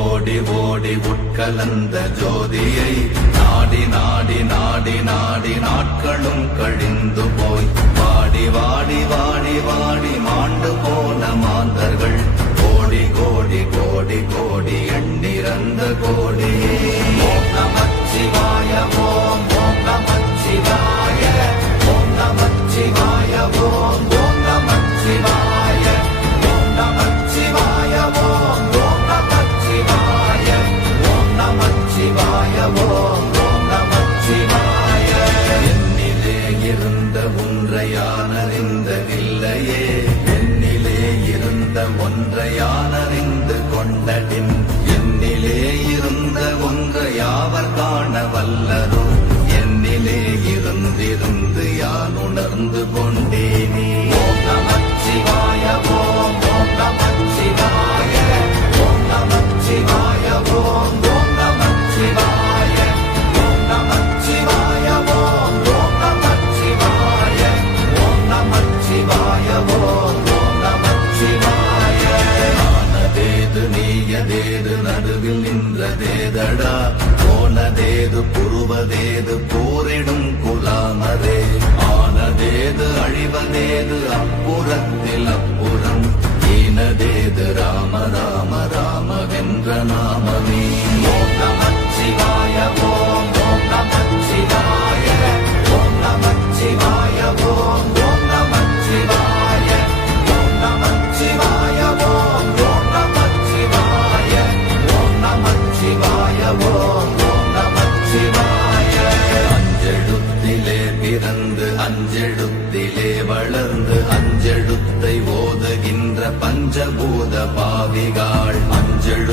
ஓடி ஓடி உட்கலந்த ஜோதியை நாடி நாடி நாடி நாடி நாட்களும் கழிந்து போய் வாடி வாடி வாடி வாடி மாண்டு போன மாந்தர்கள் கோடி கோடி கோடி கோடி எண்ணிறந்த கோடியே. ஓம் நமச்சிவாய ஓம் ஓம் நமச்சிவாய ஓம் நமச்சிவாய ஓம் ஓம் நமச்சிவாய ஓம் நமச்சிவாய ஓம் ஓம் நமச்சிவாய ஓம் நமச்சிவாய ஓம் ஓம் நமச்சிவாய. என்னிலே இருந்த ஒன்றை யான் அறிந்ததில்லையே, என்னிலே இருந்த ஒன்றை யான் அறிந்து கொண்டடின், என்னிலே இருந்த ஒன்றை யாவர் காண வல்லரோ, என்னிலே இருந்திருந்து யான் உணர்ந்து கொண்டேனே. ஓம் நமச்சிவாய ஓம் ஓம் நமச்சிவாய ஓம் நமச்சிவாய ஓம் ஓம் நமச்சிவாய ஓம் நமச்சிவாய ஓம் ஓம் நமச்சிவாய ஓம் நமச்சிவாய ஓம் ஓம் நமச்சிவாய. ஆனதேது நீயதேது நடுவில் நின்றதேதடா, போனதேது புருவதேது போரிடும் குலாமரே, ஆனதேது அழிவதேது அப்புறத்தில் அப்புறம், ஈனதேது ராம ராம ராமவென்ற நாமமே. ஓம் நமச்சிவாய ஓம் ஓம் நமச்சிவாய ஓம் நமச்சிவாய ஓம் ஓம் நமச்சிவாய ஓம் நமச்சிவாய ஓம் ஓம் நமச்சிவாய ஓம் நமச்சிவாய ஓம் ஓம் நமச்சிவாய. அஞ்செழுத்திலே பிறந்து அஞ்செழுத்திலே வளர்ந்து அஞ்செழுத்தை ஓதுகின்ற பஞ்சபூத பாவிகாள் அஞ்செழு